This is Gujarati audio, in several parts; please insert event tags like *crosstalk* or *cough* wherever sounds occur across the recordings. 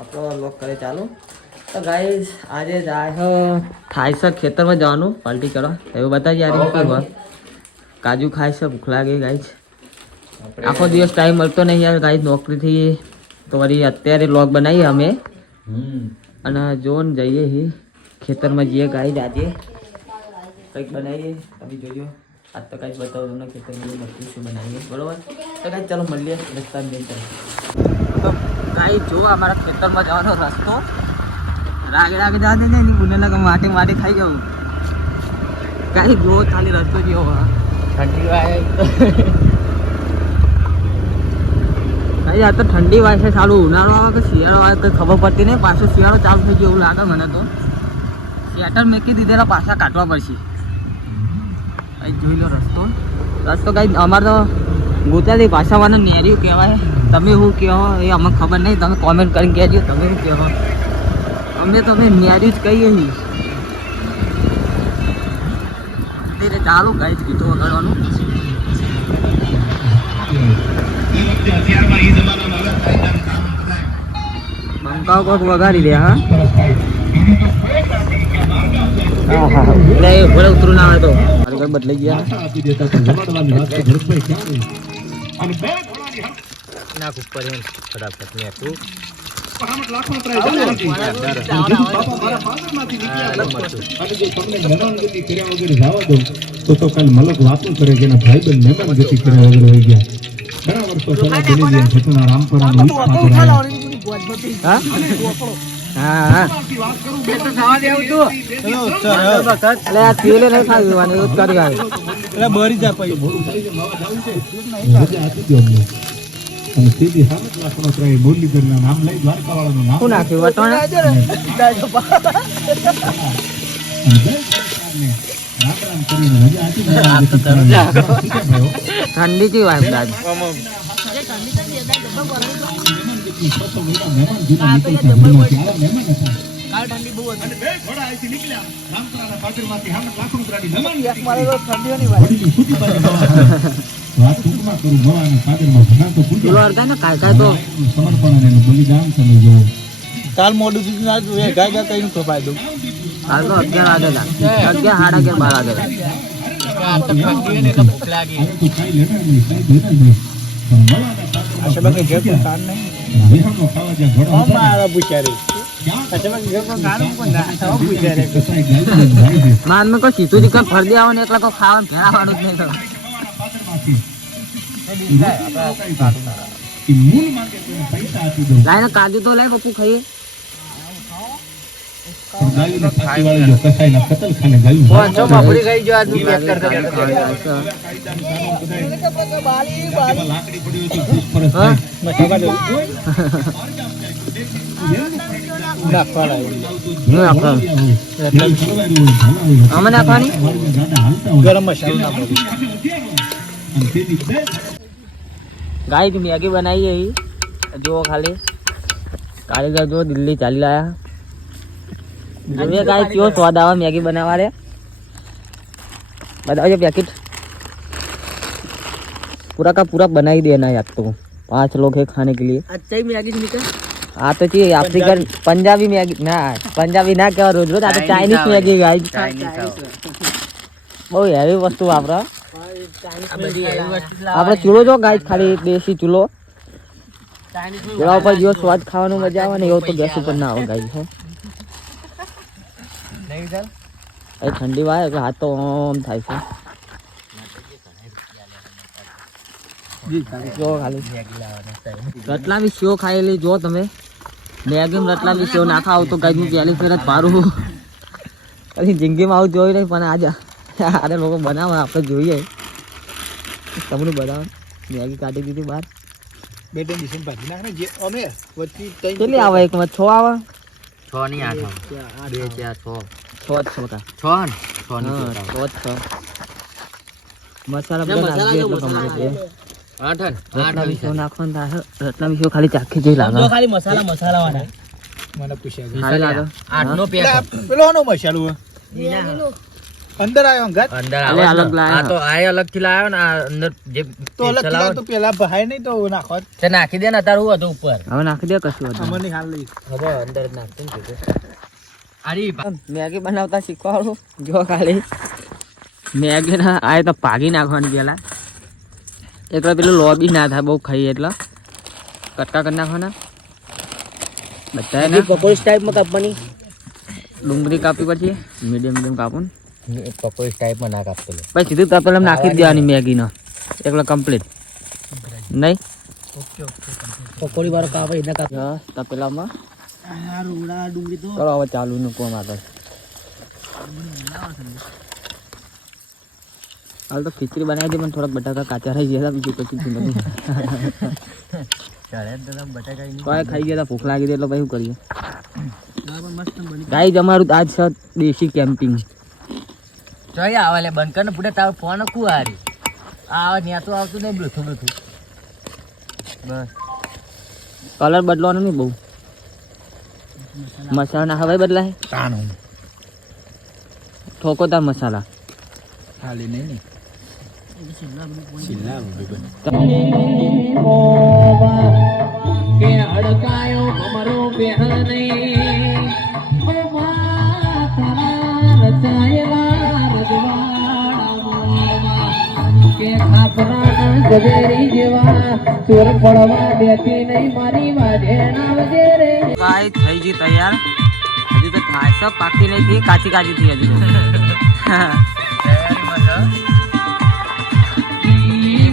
આપણો લોક કરે ચાલુ. તો ગાઈઝ આજે જાય થાય છે ખેતરમાં જવાનું પાલટી કરવા. એવું બતાવી યાર કાજુ ખાય છે ભૂખ લાગે ગાઈઝ આખો દિવસ ટાઈમ મળતો નહીં યાર ગાઈઝ નોકરીથી. તો વળી અત્યારે લોક બનાવીએ અમે. અને જો ને જઈએ હી ખેતરમાં જઈએ ગાઈઝ આજે. કંઈક બનાવીએ. તમે જોજો. આજ તો કંઈક બતાવો તમને ખેતરમાં બધું શું બનાવીએ. બરોબર? તો કાંઈ ચાલો મળીએ રસ્તા ચાલો કાંઈ જો અમારા ખેતરમાં જવાનો રસ્તો. રાગે રાગે જવા દે ને એની બુને કે માટી માટી ખાઈ જાઉં. કાંઈ જો ખાલી રસ્તો જેવો ઠંડી વાય. કાંઈ આ તો ઠંડી વાય છે સારું ઉનાળો આવે કે શિયાળો આવે તો ખબર પડતી નહીં. પાછો શિયાળો ચાલુ થઈ ગયો એવું લાગે મને તો. સ્વેટર મેકી દીધેલા પાછા કાઢવા પડશે કાંઈ જોઈ લો રસ્તો. રસ્તો કાંઈ અમારે તો ગુજરાતી ભાષામાં નેર્યું કહેવાય. તમે શું કહો એ અમને ખબર નહીં તમે કોમેન્ટ કરીને કહેજો તમે શું કહો. અમે તો અમે નેર્યું જ કહીએ નહીં. અત્યારે ચાલુ જ ગીતો વગાડવાનું. બંકાઓ કોક વગાડી દે હા? હા હા એટલે એ ઘોડે ઉતરું ના આવે તો. મારી બદલાઈ ગયા? અને બે નાખ ઉપર એમ ફટાફટ ને તું કાલ મલક વાતો કરે એના ભાઈબંધ મહેમાનગતિ કર્યા વગર વહી ગયા. ઘણા વર્ષો પહેલા ચલી ગયા એવું જ સીધી સામત લાખનો ત્રાય મુરલીધરના નામ લઈ દ્વારકાવાળાનું શું નાખ્યું વટોણા? ઠંડી થી દાદ મહેમાન હતા. અહીંથી નીકળ્યા. વાત. ટૂંકમાં કરું ઘણા તો પૂજ્યા. કિલો સમર્પણ અને એનું બલિદાન તમે મોડું સુધી ના જોઈએ ગાય ગાય કઈ નું ફાયદો કાલ તો અગિયાર વાગેલા અગિયાર સાડા અગિયાર બાર વાગેલા હવે તો જે કાન નહીં, પૂછ્યા ત્યાં માર મેં કોઈ સીધું જ ફરદી આવો ને એટલે કોઈ ખાવાનું ભેળાવાનું જ નહીં તો. પાદરમાંથી. એ મૂળ માંગે તો એને પૈસા આપી દઉં. લાઈને કાજુ તો લાય પપ્પુ ખાઈએ લાકડી પડી *laughs* હોય તો પૂછપરછ હા? થાય. નહીં આપણે તેલ ફરવાયું હોય, ઝાલા હોય. આમાં નાખવાની વાળીને ગાડા હાલતા હોય. ગરમ મસાલો ના પડે અને તેથી બે ગાય થી મેગી બનાવી હી જુઓ ખાલી કારીગર જો દિલ્હી ચાલી લાયા જોઈએ ગાય કયો સ્વાદ આવે મેગી બનાવવા રે બતાવજો પેકેટ पूरा का पूरा बना ही देना है आप तो पांच लोग हैं खाने के लिए अच्छा मैगी निकल આ તો કે આફ્રિકન પંજાબી. મેગી ના પંજાબી ના કેવા રોજ રોજ આ તો ચાઇનીઝ મેગી ગાઈ બહુ હેવી વસ્તુ વાપરો આપણે ચૂલો જો ગાય ખાલી દેશી ચૂલો. ચૂલા ઉપર જેવો સ્વાદ ખાવાનો મજા આવે ને એવો તો ગેસ ઉપર ના આવે ગાય છે એ ઠંડી વાય એટલે હાથ તો ઓમ થાય છે. કેટલા બી શો ખાયેલી જો તમે. મેગીમાં રતલામી સેવ ના ખાવ તો ગાય પહેલી ફેર જ મારું પછી જિંદગીમાં આવું જોઈ નહીં પણ આજે આરે લોકો બનાવે આપણે જોઈએ. તમને બનાવો. મેગી કાઢી દીધી બહાર. બે ત્રણ દિવસ ભાજી નાખે જે અમે વચ્ચે કેટલી આવે એક માં? છ આવે? છ નહીં આઠ બે ચાર છ. છ જ છ કા છ ને? છ હા છ જ છ. મસાલા બધા નાખી દે એટલે complete ખાલી ચાખી જેવી લાગે. ખાલી મસાલા મસાલા વાળા. મને પૂછ્યા આઠ નો પેક પેલો નો મસાલો અંદર આવ્યો ઘર? અંદર આવે અલગ ને. આ તો આ અલગથી લાયો ને આ અંદર જે તો અલગથી તો પેલા ભહાય નહીં તો નાખો તે નાખી દે ને અત્યારે હું હતું ઉપર. હવે નાખી દે કશું હતું. અમરની હાલ લઈ હવે અંદર નાખી દે ને મેગી બનાવતા શીખવાડું. જો ખાલી. મેગી ના આ તો પાગી નાખવાની પેલા. એટલે પેલું લોબી ના થાય બહુ ખાઈએ એટલે. કટકા કરી નાખવાના. બધા ને. પકોડી ટાઈપમાં કાપવાની? ડુંગળી કાપી પછી મીડિયમ મીડિયમ કાપું પકોડી ટાઈપમાં ના કાપતો પછી સીધું તપેલામાં નાખી દેવાની મેગીનો. એકલો કમ્પ્લીટ નહીં? પકોડી વાળો કાપે એને કાપે. તપેલામાં. હવે ચાલુ નું કોમ આગળ. હાલ તો ખીચડી બનાવી દે પણ થોડાક બટાકા કાચા રહી ગયા હતા બીજું કશું જ નથી કોઈ ખાઈ ગયા હતા? ભૂખ લાગી એટલે ભાઈ શું કરીએ? મસ્ત ગાઈ. અમારું આજ છે દેશી કેમ્પિંગ. જોઈ આવે લે બંધ કરીને પૂરા તારો ફોન કુ હારી? આ ત્યાં તો આવતું નહીં બ્લુથું બ્લુથું બસ. કલર બદલવાનો નહીં બહુ. મસાલા ના હવે બદલાય? ઠોકો તાર મસાલા. ખાલી નહીં ને છેલ્લા ગાય થઈ ગઈ તૈયાર. હજી તો પાકી નહીં થઈ કાચી કાચી થઈ હજુ *laughs* *laughs*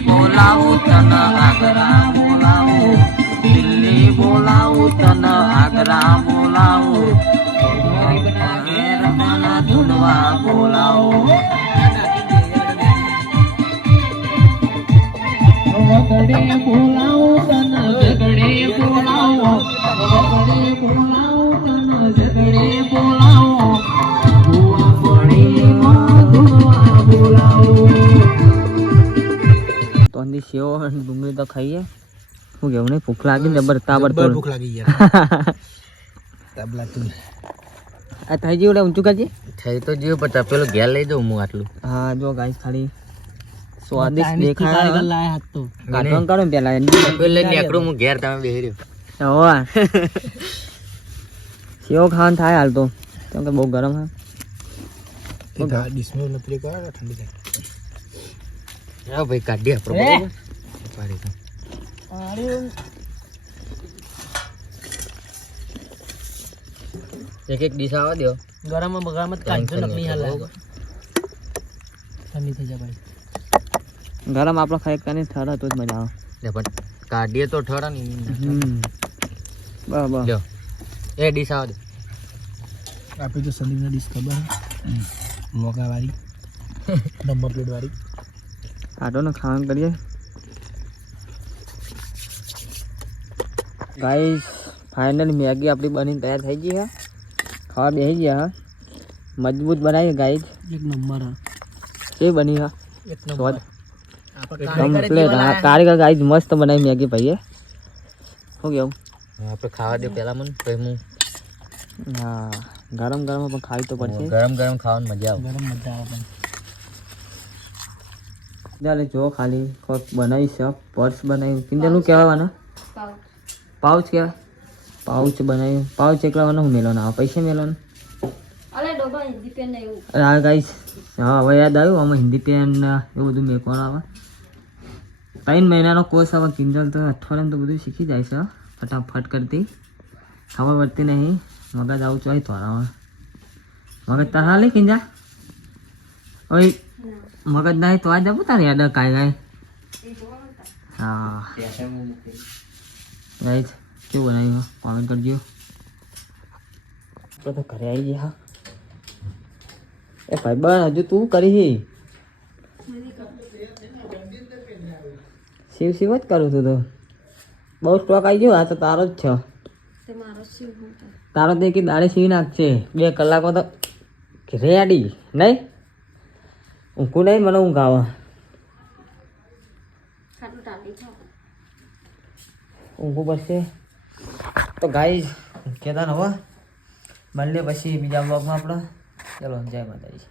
બોલાવું તન આગ્રા બોલાવું. દિલ્હી બોલાવું તને આગ્રા બોલાવું. બોલાવો. તને ધૂળવા બોલાવું. અંદી સેવ અને ડુંગળી તો ખાઈએ. શું કેવું નહીં? ભૂખ લાગી જબર બરાબર ભૂખ લાગી યાર. *laughs* તબલા તું આ થઈ ગયું ઊંચું કરજે થઈ તો જીવ પણ તપેલું ઘેર લઈ દઉં હું આટલું. હા જો ગાઈસ ખાલી સ્વાદિષ્ટ દેખાય. લાયા હાથ તો. કાઢવાનું ને પેલા તપેલું લઈને નીકળું હું ઘેર તમે બેહી રહ્યો. હોવા. સેવ ખાવાનું થાય હાલ તો. કેમ કે બહુ ગરમ હે. ડિસ્મેલ નથી ઠંડી થાય. હા ભાઈ કાઢી આપણે? પાડી દો. એક એક ડીશ આવવા દો ગરમ ગરમ કાઢજો ને, નહીં ઠંડી થઈ જાય ભાઈ. ગરમ આપણે ખાઈ કરીને ઠરે તો જ મજા આવે. લે પણ કાઢીએ તો ઠરા ને બરાબર. લ્યો. એ ડીશ આવવા દો આપી તો સંદીપના ડીશ ખબર મોગા વાળી *laughs* નંબર પ્લેટ વાળી. કાઢો ને ખાવાનું કરીએ ગાઈસ ફાઇનલ મેગી આપણી બની તૈયાર થઈ ગઈ છે ખાવા બેસી ગયા હા મજબૂત બનાવી ગાઈસ એક નંબર એ બની હા એક સ્વાદ કમ્પ્લેટ હા કારીગર ગાઈસ મસ્ત બનાવી મેગી ભાઈએ શું કેવું આપણે ખાવા દે પેલા મને પછી હું હા ગરમ ગરમ પણ ખાવી તો પડશે ગરમ ગરમ ખાવાની મજા આવે ગરમ મજા આવે ચાલે જો ખાલી કોક બનાવી છે પર્સ બનાવ્યું કિંજલ શું કહેવાના? પાઉચ. કહેવાય? પાઉચ બનાવ્યું પાઉચ એકલાવાનો હું મેળવાનો આવે પૈસા અરે હા ગાઈશ હા હવે યાદ આવ્યું? આમાં હિન્દી પેન એવું બધું મેકવાનું આવે. ત્રણ મહિનાનો કોર્સ આવે. કિંજલ તો અઠવાડિયામાં તો બધું શીખી જાય છે ફટાફટ કરતી. ખબર પડતી નહીં. મગજ આવું ચોય તો મગજ તારા લે કિંજા? ઓય મગજ નહીં તો આ જવું તારે યાદ કાંઈ કાંઈ હા રાઈટ કેવું બનાવ્યું કોમેન્ટ કરજો તો ઘરે આવી ગયા એ ભાઈ બન હજુ તું કરી શિવ શિવ જ કરું તું તો બહુ સ્ટોક આવી ગયો આ તો તારો જ છે તારો તો એક દાડે સીવી નાખશે બે કલાકો તો રેડી નહીં ઊંઘું નહીં મને ઊંઘ આવે ઊંઘું પડશે તો ગાઈ ને હવે મળીએ પછી બીજા બ્લોગમાં આપણે ચલો જય માતાજી